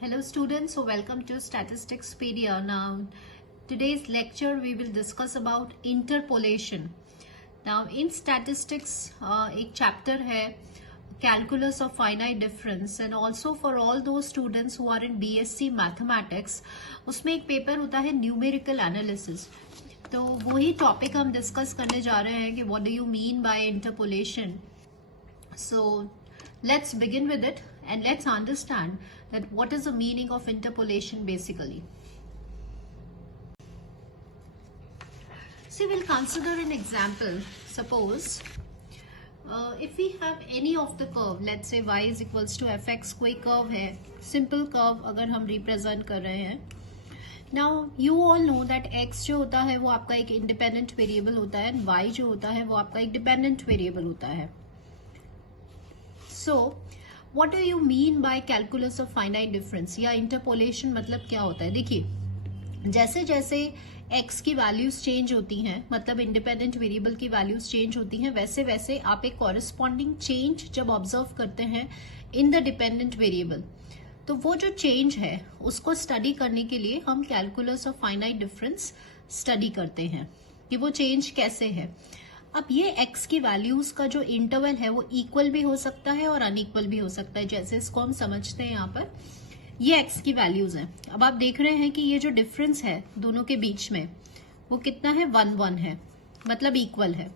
Hello students, so welcome to Statisticspedia. Now today's lecture we will discuss about interpolation. Now in statistics एक chapter है calculus of finite difference and also for all those students who are in BSc mathematics उसमें एक paper होता है numerical analysis. तो वही topic हम discuss करने जा रहे हैं कि what do you mean by interpolation. So let's begin with it and let's understand that what is the meaning of interpolation basically. See, we'll consider an example. Suppose if we have any of the curve, let's say y is equals to fx, कोई curve है, simple curve अगर हम represent कर रहे हैं. Now you all know that x जो होता है वो आपका एक independent variable होता है and y जो होता है वो आपका एक dependent variable होता है. So what do you mean by calculus of finite difference या interpolation मतलब क्या होता है? देखिए जैसे जैसे x की वैल्यूज चेंज होती हैं, मतलब इंडिपेंडेंट वेरिएबल की वैल्यूज चेंज होती हैं, वैसे वैसे आप एक कॉरेस्पॉन्डिंग चेंज जब ऑब्जर्व करते हैं इन द डिपेंडेंट वेरिएबल, तो वो जो चेंज है उसको स्टडी करने के लिए हम calculus of finite difference study करते हैं कि वो चेंज कैसे है. अब ये x की वैल्यूज का जो इंटरवल है वो इक्वल भी हो सकता है और अनइक्वल भी हो सकता है, जैसे इसको हम समझते हैं. यहाँ पर ये x की वैल्यूज हैं. अब आप देख रहे हैं कि ये जो डिफरेंस है दोनों के बीच में वो कितना है, 1 है, मतलब इक्वल है.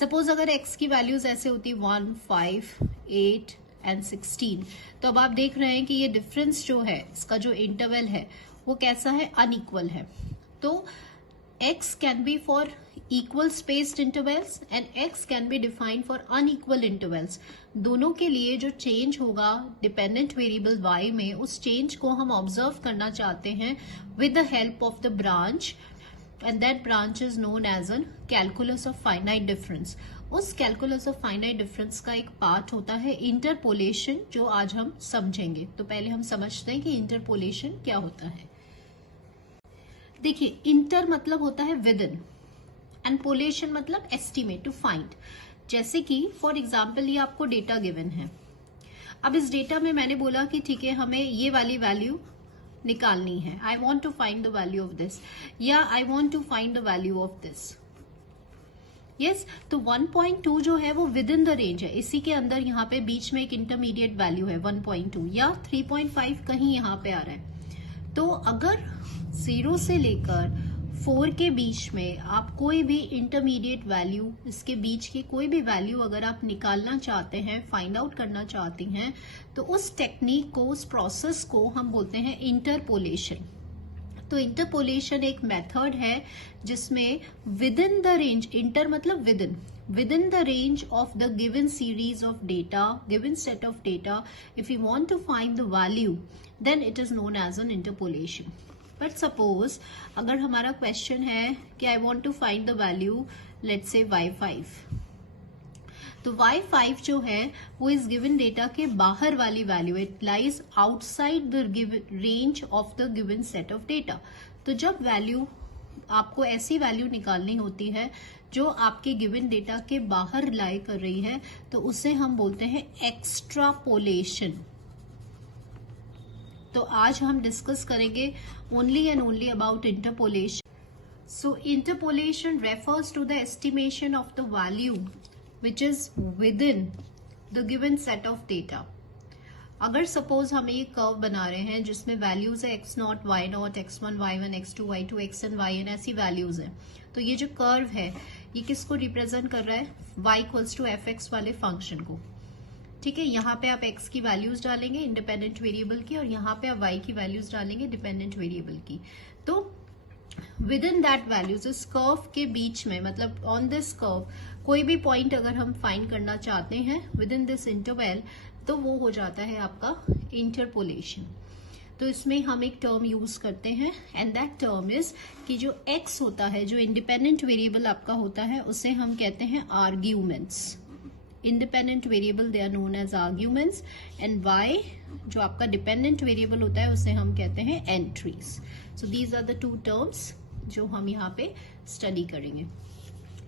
सपोज अगर x की वैल्यूज ऐसे होती 1, 5, 8 एंड 16, तो अब आप देख रहे हैं कि ये डिफरेंस जो है इसका जो इंटरवल है वो कैसा है, अनइक्वल है. तो x can be for equal spaced intervals and x can be defined for unequal intervals. दोनों के लिए जो चेंज होगा डिपेंडेंट वेरिएबल y में, उस चेंज को हम ऑब्जर्व करना चाहते हैं with the help of the branch and that branch is known as a calculus of finite difference. उस calculus of finite difference का एक पार्ट होता है इंटरपोलेशन, जो आज हम समझेंगे. तो पहले हम समझते हैं कि इंटरपोलेशन क्या होता है. देखिए इंटर मतलब होता है विद इन एंड पोलेशन मतलब एस्टिमेट, टू फाइंड. जैसे कि फॉर एग्जांपल ये आपको डेटा गिवन है. अब इस डेटा में मैंने बोला कि ठीक है हमें ये वाली वैल्यू निकालनी है, I want to find the value of this या I want to find the value of this. Yes, तो 1.2 जो है वो विद इन द रेंज है, इसी के अंदर यहाँ पे बीच में एक इंटरमीडिएट वैल्यू है 1.2 या 3.5 कहीं यहाँ पे आ रहा है. तो अगर 0 से लेकर 4 के बीच में आप कोई भी इंटरमीडिएट वैल्यू, इसके बीच की कोई भी वैल्यू अगर आप निकालना चाहते हैं, फाइंड आउट करना चाहती हैं, तो उस टेक्निक को, उस प्रोसेस को हम बोलते हैं इंटरपोलेशन. तो इंटरपोलेशन एक मेथड है जिसमें within the range, inter मतलब within the range of the given series of data, given set of data, if we want to find the value, then it is known as an interpolation. But suppose अगर हमारा question है कि I want to find the value, let's say y5, तो y5 जो है वो इस given data के बाहर वाली value, it lies outside the range of the given set of data. तो जब वैल्यू आपको ऐसी वैल्यू निकालनी होती है जो आपके गिवन डेटा के बाहर लाई कर रही है, तो उसे हम बोलते हैं एक्स्ट्रापोलेशन. तो आज हम डिस्कस करेंगे only and only about interpolation. So interpolation refers to the estimation of the value which is within the given set of data. अगर सपोज हम एक कर्व बना रहे हैं जिसमें वैल्यूज है x0, y0, x1, y1, x2, y2, xn, yn, ऐसी values है, तो ये जो कर्व है ये किसको रिप्रेजेंट कर रहा है, y इक्वल्स टू fx वाले फंक्शन को. ठीक है, यहाँ पे आप x की वैल्यूज डालेंगे इंडिपेंडेंट वेरिएबल की और यहाँ पे आप y की वैल्यूज डालेंगे डिपेंडेंट वेरिएबल की. तो विद इन दैट वैल्यूज, इस कर्व के बीच में, मतलब ऑन दिस कर्व कोई भी पॉइंट अगर हम फाइंड करना चाहते हैं विद इन दिस इंटरवल, तो वो हो जाता है आपका इंटरपोलेशन. तो इसमें हम एक टर्म यूज करते हैं एंड दैट टर्म इज कि जो x होता है, जो इंडिपेंडेंट वेरिएबल आपका होता है, उसे हम कहते हैं arguments. Independent variable they are known as arguments and y जो आपका डिपेंडेंट वेरिएबल होता है उसे हम कहते हैं entries. So these are the two terms जो हम यहाँ पे स्टडी करेंगे.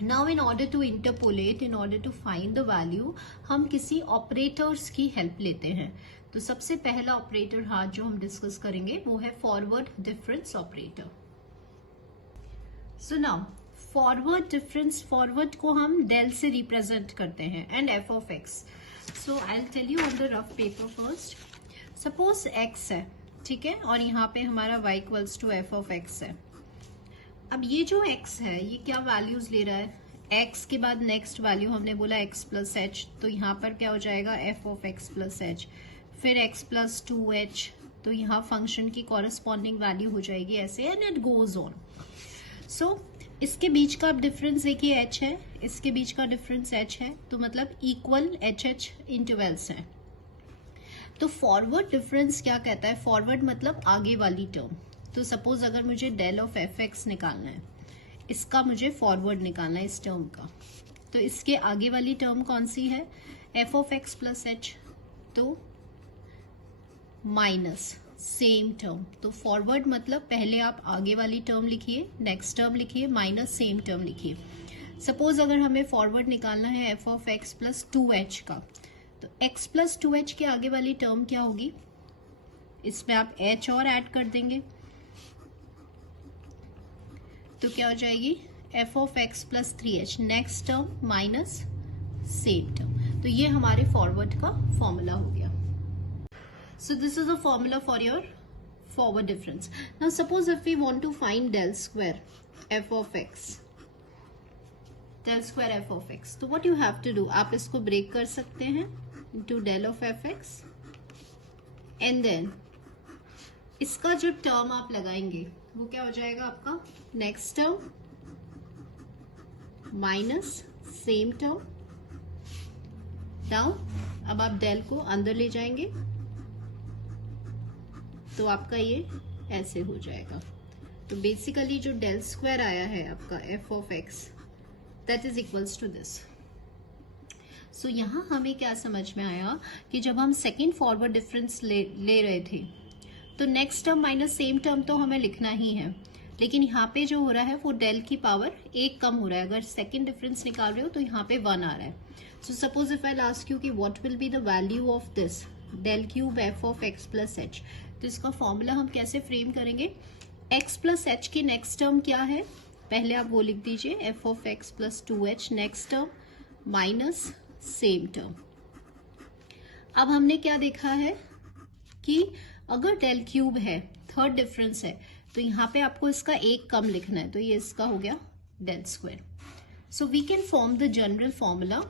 Now in order to interpolate, in order to find the value, हम किसी ऑपरेटर्स की हेल्प लेते हैं. तो सबसे पहला ऑपरेटर हाँ जो हम डिस्कस करेंगे वो है forward difference operator. So now forward difference, forward को हम डेल से रिप्रेजेंट करते हैं and F of X. So I will tell you on the rough paper first. Suppose X है, ठीक है, और यहाँ पे हमारा y equals to F of X है। अब ये जो x है ये क्या वैल्यूज ले रहा है, x के बाद नेक्स्ट वैल्यू हमने बोला x प्लस एच, तो यहाँ पर क्या हो जाएगा f of x plus H, फिर x प्लस 2h, तो यहाँ फंक्शन की कॉरेस्पॉन्डिंग वैल्यू हो जाएगी ऐसे, एंड इट गोज ऑन। सो इसके बीच का डिफरेंस एक ही h है, इसके बीच का डिफरेंस h है, तो मतलब इक्वल HH इंटरवल्स हैं। तो फॉरवर्ड डिफरेंस क्या कहता है, फॉरवर्ड मतलब आगे वाली टर्म। तो सपोज अगर मुझे डेल ऑफ एफ एक्स निकालना है, इसका मुझे फॉरवर्ड निकालना है इस टर्म का, तो इसके आगे वाली टर्म कौन सी है, F of x plus h, तो माइनस सेम टर्म। तो फॉरवर्ड मतलब पहले आप आगे वाली टर्म लिखिए, नेक्स्ट टर्म लिखिए, माइनस सेम टर्म लिखिए। सपोज अगर हमें फॉरवर्ड निकालना है F of x plus 2h का, तो x प्लस 2h के आगे वाली टर्म क्या होगी, इसमें आप h और ऐड कर देंगे, तो क्या हो जाएगी f of x plus 3h, next term minus same term. तो ये हमारे फॉरवर्ड का फॉर्मूला हो गया। So this is a formula for your forward difference. Now suppose if we want to find del square f of x, del square F of x, तो what you have to do, आप इसको break कर सकते हैं into del of F x, and then इसका जो term आप लगाएंगे वो क्या हो जाएगा आपका, next term minus same term. Now अब आप डेल को अंदर ले जाएंगे तो आपका ये ऐसे हो जाएगा। तो बेसिकली जो डेल स्क्वायर आया है आपका f of x, that is equals to this. So यहां हमें क्या समझ में आया कि जब हम सेकेंड फॉरवर्ड डिफरेंस ले रहे थे तो next term minus same term तो हमें लिखना ही है, लेकिन यहाँ पे जो हो रहा है वो डेल की पावर एक कम हो रहा है। अगर सेकेंड डिफरेंस निकाल रहे हो तो यहाँ पे 1 आ रहा है। So suppose if I ask you कि what will be the value of this del cube f of x plus h, तो इसका फॉर्मूला हम कैसे फ्रेम करेंगे, एक्स प्लस एच की नेक्स्ट टर्म क्या है, पहले आप वो लिख दीजिए f of x plus 2h, next term minus same term. अब हमने क्या देखा है कि अगर डेल क्यूब है, थर्ड डिफरेंस है, तो यहाँ पे आपको इसका एक कम लिखना है, तो ये इसका हो गया del square. So we can form the general formula.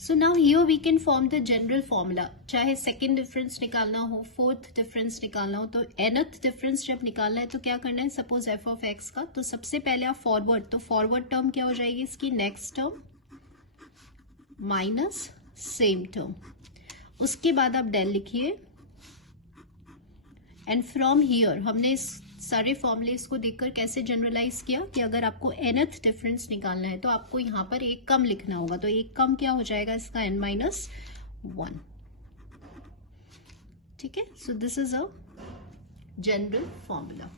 So now here we can form the general formula, चाहे सेकेंड डिफरेंस निकालना हो, फोर्थ डिफरेंस निकालना हो, तो nth डिफरेंस जब निकालना है तो क्या करना है, सपोज एफ ऑफ एक्स का, तो सबसे पहले आप फॉरवर्ड, तो फॉरवर्ड टर्म क्या हो जाएगी इसकी, next term minus same term, उसके बाद आप डेल लिखिए, एंड फ्रॉम हियर हमने इस सारे फॉर्मूलेस को देखकर कैसे जनरलाइज किया कि अगर आपको nth डिफरेंस निकालना है तो आपको यहाँ पर एक कम लिखना होगा, तो एक कम क्या हो जाएगा इसका, n माइनस 1, ठीक है। So this is a general formula.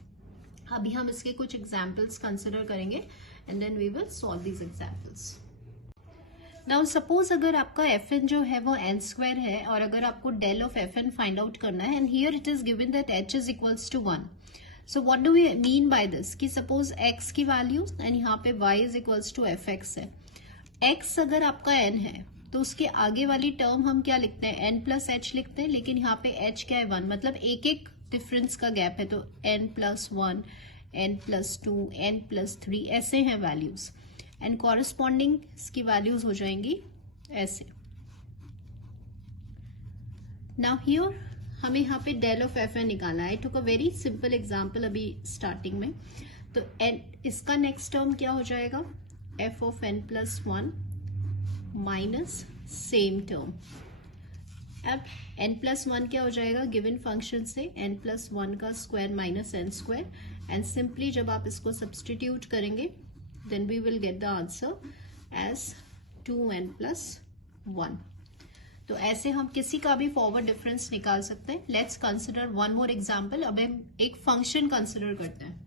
अभी हम इसके कुछ एग्जाम्पल्स कंसिडर करेंगे and then we will solve these examples. Now suppose अगर आपका एफ एन जो है वो एन स्क्वायर है और अगर आपको del of F N find out करना है, and here it is given that H is equals to 1। So what do we mean by this कि सपोज एक्स की वैल्यू एंड यहाँ पे y is equals to F X है। x अगर आपका n है तो उसके आगे वाली टर्म हम क्या लिखते हैं, n प्लस एच लिखते हैं, लेकिन यहाँ पे h क्या है 1, मतलब एक एक डिफरेंस का गैप है, तो n plus 1, n plus 2, n plus 3 ऐसे हैं वैल्यूज, एंड कॉरेस्पॉन्डिंग इसकी वैल्यूज हो जाएंगी ऐसे। नाउ हियर हमें यहाँ पे डेल ऑफ एफ एन निकालना है। I took a very simple example अभी स्टार्टिंग में, तो n इसका नेक्स्ट टर्म क्या हो जाएगा, F of N plus 1 minus same term. अब n प्लस 1 क्या हो जाएगा, गिवन फंक्शन से n प्लस 1 का square minus n square, and simply जब आप इसको सब्सटीट्यूट करेंगे then we will get the answer as 2n plus 1। तो ऐसे हम किसी का भी फॉरवर्ड डिफरेंस निकाल सकते हैं। Let's consider one more example. अब हम एक फंक्शन कंसिडर करते हैं।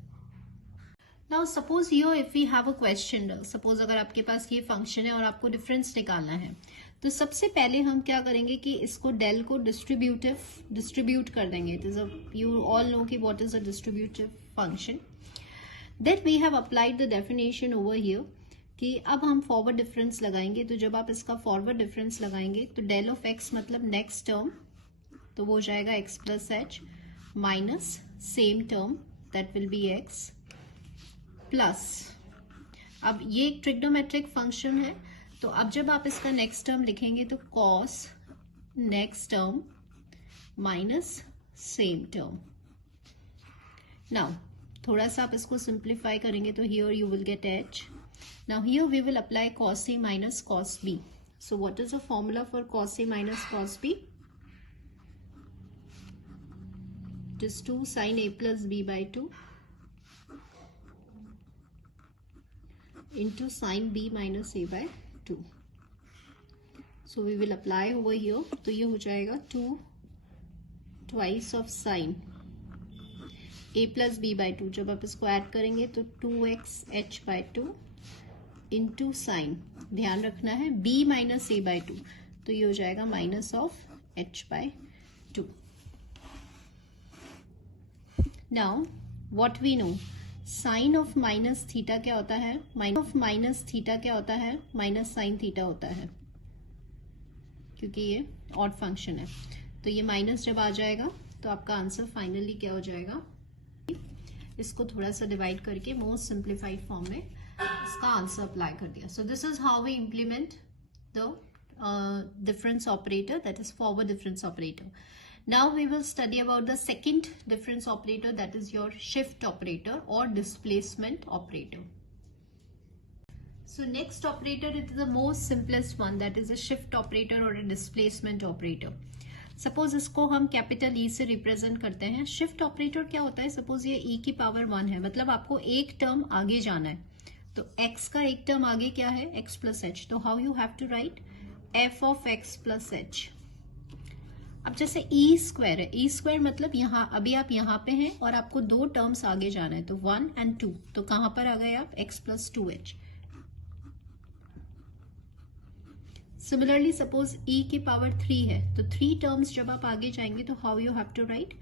Now suppose here if we have a question, suppose अगर आपके पास ये फंक्शन है और आपको डिफरेंस निकालना है, तो सबसे पहले हम क्या करेंगे कि इसको डेल को डिस्ट्रीब्यूट कर देंगे. It is you all know कि what is a distributive function. Then we have applied the definition over here कि अब हम फॉरवर्ड डिफरेंस लगाएंगे. तो जब आप इसका फॉरवर्ड डिफरेंस लगाएंगे तो डेल ऑफ एक्स मतलब नेक्स्ट टर्म, तो वो हो जाएगा x plus H minus same term that will be x plus. अब ये एक ट्रिग्नोमेट्रिक फंक्शन है, तो अब जब आप इसका नेक्स्ट टर्म लिखेंगे तो cos next term minus same term. Now थोड़ा सा आप इसको सिंप्लीफाई करेंगे तो here you will get H. Now here we will apply cos A minus cos B. So what is the formula for cos A minus cos B? It is 2 sin a plus b by 2 into sin b minus a by 2. So we will apply over here. तो ये हो जाएगा 2 twice of sin a plus b by 2. जब आप इसको add करेंगे तो 2x h by 2 into sin, ध्यान रखना है b minus a by 2, तो ये हो जाएगा minus of h by 2. Now what we know, sine of minus theta क्या होता है? माइनस ऑफ माइनस थीटा क्या होता है? माइनस साइन थीटा होता है, क्योंकि ये ऑड फंक्शन है. तो ये माइनस जब आ जाएगा तो आपका आंसर फाइनली क्या हो जाएगा? इसको थोड़ा सा डिवाइड करके मोस्ट सिंप्लीफाइड फॉर्म में इसका आंसर अप्लाई कर दिया. So this is how we implement the difference operator, that is forward difference operator. Now we will study about the second difference operator, that is your shift operator or displacement operator. So next operator, it is the most simplest one, that is a shift operator or a displacement operator. Suppose इसको हम capital E से represent करते हैं. Shift operator क्या होता है? Suppose ये ई की पावर 1 है, मतलब आपको एक टर्म आगे जाना है. तो x का एक टर्म आगे क्या है? x plus h. तो how you have to write f of x plus h. अब जैसे ई स्क्वायर है, ई स्क्वायर मतलब यहाँ अभी आप यहाँ पे हैं और आपको दो टर्म्स आगे जाना है, तो 1 and 2. तो कहां पर आ गए आप? x plus 2h. Similarly suppose e की पावर 3 है, तो 3 टर्म्स जब आप आगे जाएंगे तो how you have to write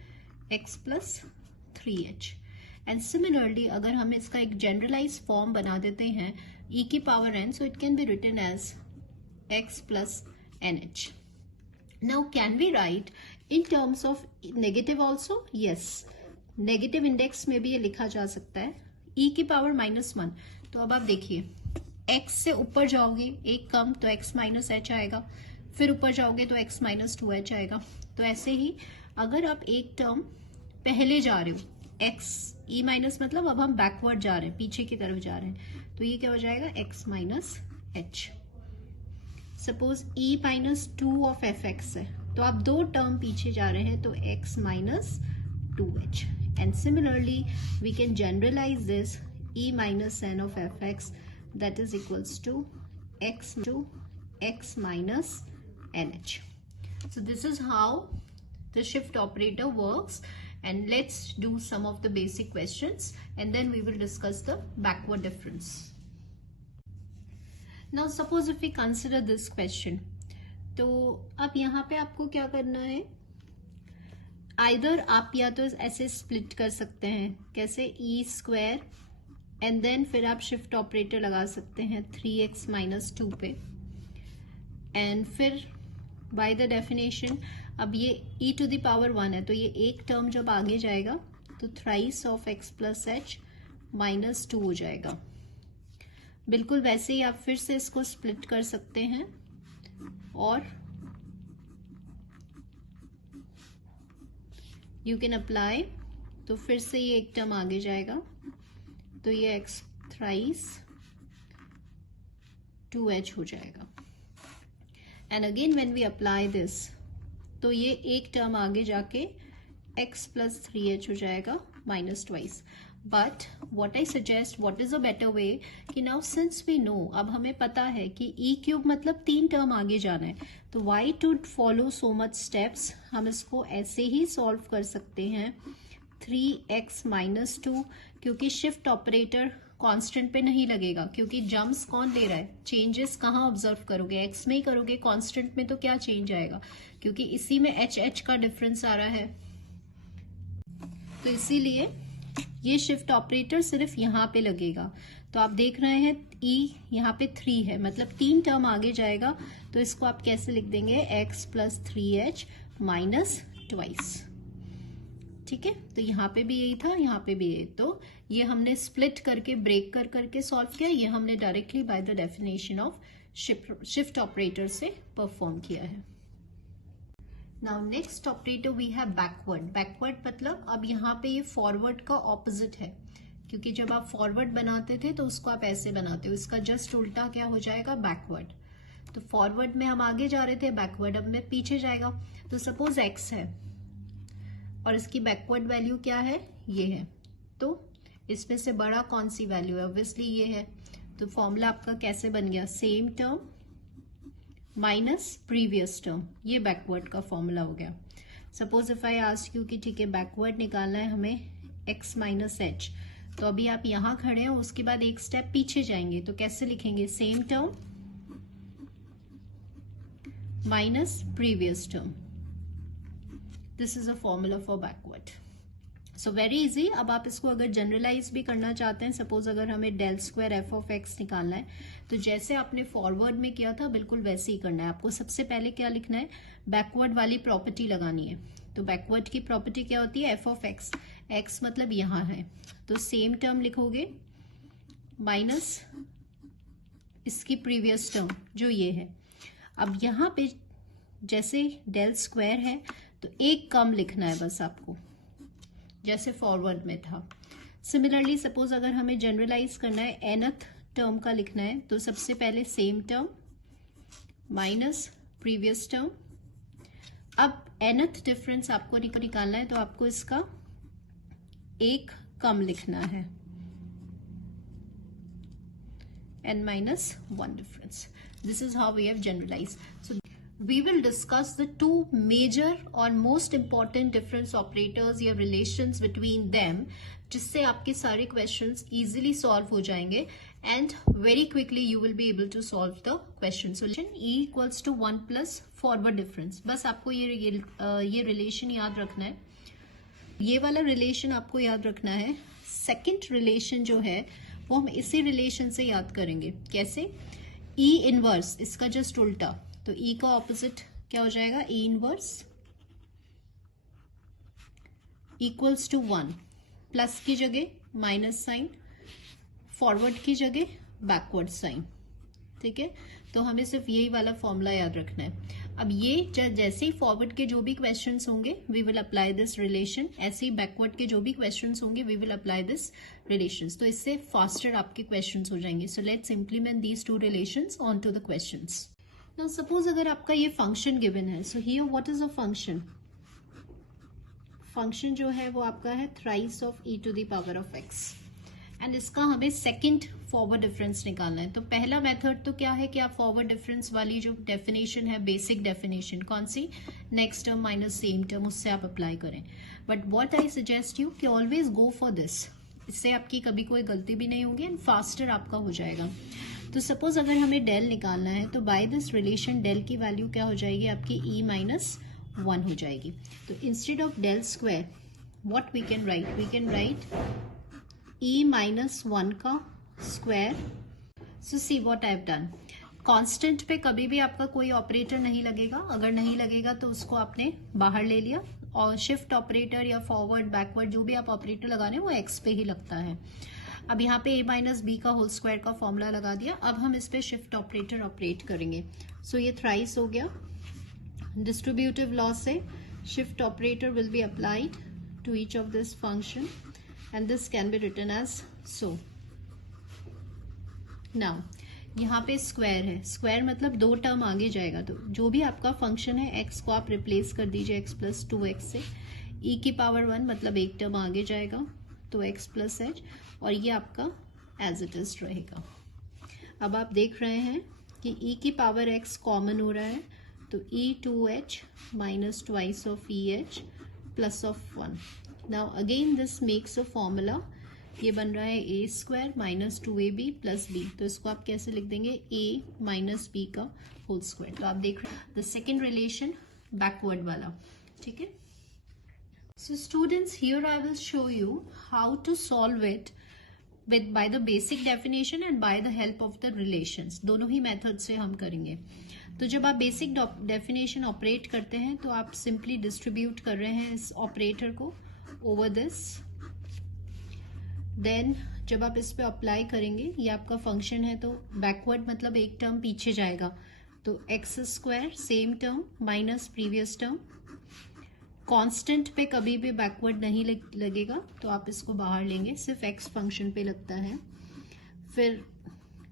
x plus 3h. And similarly अगर हम इसका एक जनरलाइज फॉर्म बना देते हैं e की power n, so it can be written as x plus nh. Now can we write in terms of negative also? Yes, negative index में भी ये लिखा जा सकता है e की पावर -1. तो अब आप देखिए x से ऊपर जाओगे एक कम तो x माइनस एच आएगा, फिर ऊपर जाओगे तो x माइनस 2h आएगा. तो ऐसे ही अगर आप एक टर्म पहले जा रहे हो x e माइनस मतलब अब हम बैकवर्ड जा रहे हैं, पीछे की तरफ जा रहे हैं, तो ये क्या हो जाएगा? x minus H. Suppose e minus 2 of F X है, तो आप दो टर्म पीछे जा रहे हैं, तो x minus 2h. And similarly we can generalize this e minus n of F X, that is equals to x minus nh. So this is how the shift operator works, and let's do some of the basic questions and then we will discuss the backward difference. Now suppose if we consider this question, तो अब यहाँ पे आपको क्या करना है? Either आप या तो ऐसे स्प्लिट कर सकते हैं, कैसे? e स्क्वायर एंड देन फिर आप शिफ्ट ऑपरेटर लगा सकते हैं 3x माइनस 2 पे, एंड फिर बाय द डेफिनेशन अब ये e टू द पावर 1 है, तो ये एक टर्म जब आगे जाएगा तो thrice of x plus H minus 2 हो जाएगा. बिल्कुल वैसे ही आप फिर से इसको स्प्लिट कर सकते हैं और यू कैन अप्लाई, तो फिर से ये एक टर्म आगे जाएगा, तो ये x थ्राइस 2h हो जाएगा. And again when we apply this, तो ये एक टर्म आगे जाके x प्लस 3h हो जाएगा minus twice. But what I suggest, what is a better way कि नाउ सिंस वी नो, अब हमें पता है कि e क्यूब मतलब 3 टर्म आगे जाना है, तो why to follow so much steps, हम इसको ऐसे ही सॉल्व कर सकते हैं 3x माइनस 2, क्योंकि शिफ्ट ऑपरेटर कांस्टेंट पे नहीं लगेगा, क्योंकि जम्प्स कौन ले रहा है, चेंजेस कहाँ ऑब्जर्व करोगे, एक्स में ही करोगे, कांस्टेंट में तो क्या चेंज आएगा, क्योंकि इसी में एच एच का डिफरेंस आ रहा है। तो इसीलिए ये शिफ्ट ऑपरेटर सिर्फ यहाँ पे लगेगा। तो आप देख रहे हैं ई यहाँ पे 3 है, मतलब 3 टर्म आगे जाएगा, तो इसको आप कैसे लिख देंगे, x plus 3h minus twice. ठीक है, तो यहाँ पे भी यही था, यहाँ पे भी यही। तो ये हमने स्प्लिट करके ब्रेक कर करके सॉल्व किया, ये हमने directly by the definition of shift operator से परफॉर्म किया है। Now next operator we have backward. Backward मतलब अब यहाँ पे ये फॉरवर्ड का ऑपोजिट है, क्योंकि जब आप फॉरवर्ड बनाते थे तो उसको आप ऐसे बनाते हो, इसका जस्ट उल्टा क्या हो जाएगा, बैकवर्ड। तो फॉरवर्ड में हम आगे जा रहे थे, बैकवर्ड अब में पीछे जाएगा। तो सपोज x है और इसकी बैकवर्ड वैल्यू क्या है, ये है, तो इसमें से बड़ा कौन सी वैल्यू है, ऑब्वियसली ये है। तो फॉर्मूला आपका कैसे बन गया, same term minus previous term, ये बैकवर्ड का फॉर्मूला हो गया। Suppose if I ask you कि ठीक है बैकवर्ड निकालना है हमें x माइनस एच, तो अभी आप यहां खड़े हैं, उसके बाद एक स्टेप पीछे जाएंगे, तो कैसे लिखेंगे, same term minus previous term. This is a formula for backward. So very easy. अब आप इसको अगर जनरलाइज भी करना चाहते हैं, सपोज अगर हमें del square F of X निकालना है, तो जैसे आपने फॉरवर्ड में किया था बिल्कुल वैसे ही करना है। आपको सबसे पहले क्या लिखना है, बैकवर्ड वाली प्रॉपर्टी लगानी है। तो बैकवर्ड की प्रॉपर्टी क्या होती है, एफ ऑफ एक्स, एक्स मतलब यहाँ है, तो सेम टर्म लिखोगे माइनस इसकी प्रीवियस टर्म जो ये है। अब यहाँ पे जैसे डेल स्क्वायर है तो एक कम लिखना है बस आपको, जैसे फॉरवर्ड में था। सिमिलरली सपोज अगर हमें जनरलाइज करना है, एनथ टर्म का लिखना है, तो सबसे पहले same term minus previous term. अब एनथ डिफरेंस आपको निकालना है, तो आपको इसका एक कम लिखना है, n minus 1 difference. This is how we have generalized. So we will discuss the two major or most important difference operators या relations between them, जिससे आपके सारे questions easily solve हो जाएंगे and very quickly you will be able to solve the question. Solution E equals to 1 plus forward difference. बस आपको ये relation याद रखना है, ये वाला रिलेशन आपको याद रखना है। सेकंड रिलेशन जो है वो हम इसी रिलेशन से याद करेंगे। कैसे, ई इनवर्स, इसका जस्ट उल्टा, तो ई का ऑपोजिट क्या हो जाएगा, E inverse equals to 1, plus की जगह माइनस साइन, फॉरवर्ड की जगह बैकवर्ड साइन। ठीक है, तो हमें सिर्फ यही वाला फॉर्मूला याद रखना है। अब ये जैसे ही फॉरवर्ड के जो भी क्वेश्चंस होंगे we will apply this relation, ऐसे ही बैकवर्ड के जो भी क्वेश्चंस होंगे we will apply this relations, तो इससे फास्टर आपके क्वेश्चंस हो जाएंगे। So let's implement these two relations on to the questions. Now suppose अगर आपका ये फंक्शन गिवन है, so here what is a function, function जो है वो आपका है thrice of E to the power of X, and इसका हमें सेकंड फॉरवर्ड डिफरेंस निकालना है। तो पहला मेथड तो क्या है कि आप फॉरवर्ड डिफरेंस वाली जो डेफिनेशन है, बेसिक डेफिनेशन कौन सी, next term minus same term, उससे आप अप्लाई करें। But what I suggest you कि ऑलवेज गो फॉर दिस, इससे आपकी कभी कोई गलती भी नहीं होगी एंड फास्टर आपका हो जाएगा। तो सपोज अगर हमें डेल निकालना है, तो बाय दिस रिलेशन डेल की वैल्यू क्या हो जाएगी आपकी, ई माइनस 1 हो जाएगी। तो instead of del square what we can write, we can write e minus 1 का square. So see what I have done, constant पे कभी भी आपका कोई ऑपरेटर नहीं लगेगा, अगर नहीं लगेगा तो उसको आपने बाहर ले लिया, और शिफ्ट ऑपरेटर या फॉरवर्ड बैकवर्ड जो भी आप ऑपरेटर लगा रहे हैं वो एक्स पे ही लगता है। अब यहाँ पे a माइनस बी का होल स्क्वायर का फॉर्मूला लगा दिया, अब हम इस पे शिफ्ट ऑपरेटर ऑपरेट करेंगे। सो ये थ्राइस हो गया, डिस्ट्रीब्यूटिव लॉ से shift operator will be applied to each of this function and this can be written as so. Now यहाँ पे स्क्वायर है, स्क्वायर मतलब 2 टर्म आगे जाएगा, तो जो भी आपका फंक्शन है x को आप रिप्लेस कर दीजिए x प्लस 2x से, e की पावर 1 मतलब 1 टर्म आगे जाएगा तो x प्लस h, और ये आपका एज इट इज रहेगा। अब आप देख रहे हैं कि e की पावर x कॉमन हो रहा है, तो e2h minus twice of eh plus of 1। Now again this makes a formula ये बन रहा है a square minus 2ab plus b, तो इसको आप कैसे लिख देंगे, ए माइनस बी का होल स्क्वायर। तो आप देख रहे हैं द सेकेंड रिलेशन बैकवर्ड वाला, ठीक है। So students, here I will show you how to solve it with by the basic definition and by the help of the relations. दोनों ही मेथड से हम करेंगे। तो जब आप बेसिक डेफिनेशन ऑपरेट करते हैं तो आप सिंपली डिस्ट्रीब्यूट कर रहे हैं इस ऑपरेटर को ओवर दिस। देन जब आप इस पे अप्लाई करेंगे, ये आपका फंक्शन है तो बैकवर्ड मतलब एक टर्म पीछे जाएगा, तो x square same term minus previous term. Constant पे कभी भी बैकवर्ड नहीं लगेगा, तो आप इसको बाहर लेंगे, सिर्फ एक्स फंक्शन पे लगता है। फिर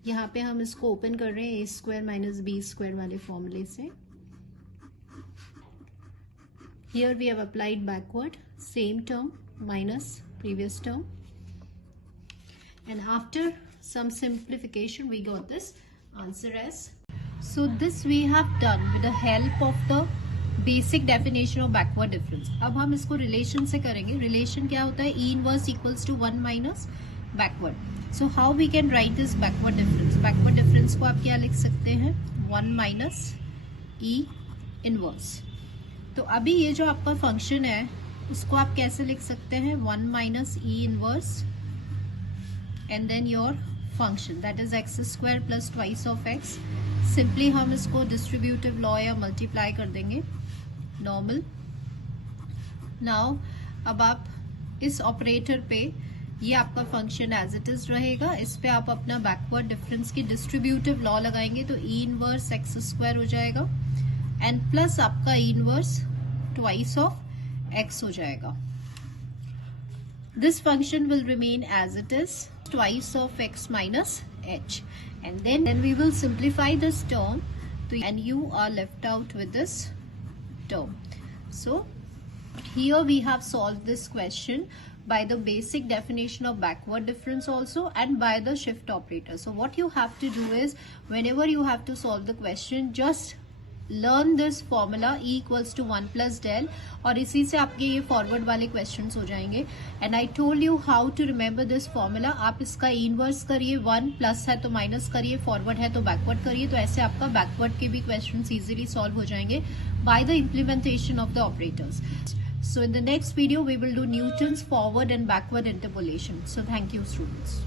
यहाँ पे हम इसको ओपन कर रहे हैं A square minus B square वाले फॉर्मूले से। Here we have applied backward, same term minus previous term, and after some simplification we got this answer as, so this we have done with the help of the basic definition of backward difference। अब हम इसको relation से करेंगे। Relation क्या होता है, E inverse equals to 1 minus backward। so how we can write this backward difference? backward difference को आप क्या लिख सकते हैं, 1 minus E inverse। तो अभी ये जो आपका फंक्शन है उसको आप कैसे लिख सकते हैं, 1 minus E inverse and then your function that is x square plus twice of x। Simply हम इसको डिस्ट्रीब्यूटिव लॉ या मल्टीप्लाई कर देंगे नॉर्मल। नाउ अब आप इस ऑपरेटर पे, ये आपका फंक्शन एज इट इज रहेगा, इस पे आप अपना बैकवर्ड डिफरेंस की डिस्ट्रीब्यूटिव लॉ लगाएंगे तो ई इनवर्स एक्स स्क्वायर हो जाएगा एंड प्लस आपका ई इनवर्स ट्वाइस ऑफ एक्स हो जाएगा। This function will remain as it is, twice of x minus h, and then we will simplify this term, and you are left out with this term. So here we have solved this question by the basic definition of backward difference also and by the shift operator. So what you have to do is, whenever you have to solve the question, just learn this formula E equals to 1 plus del, और इसी से आपके ये forward वाले questions हो जाएंगे। And I told you how to remember this formula. आप इसका इनवर्स करिए, 1 प्लस है तो माइनस करिए, फॉरवर्ड है तो बैकवर्ड करिए, तो ऐसे आपका बैकवर्ड के भी क्वेश्चंस इजीली सॉल्व हो जाएंगे by the implementation of the operators. So in the next video we will do Newton's forward and backward interpolation. So thank you students.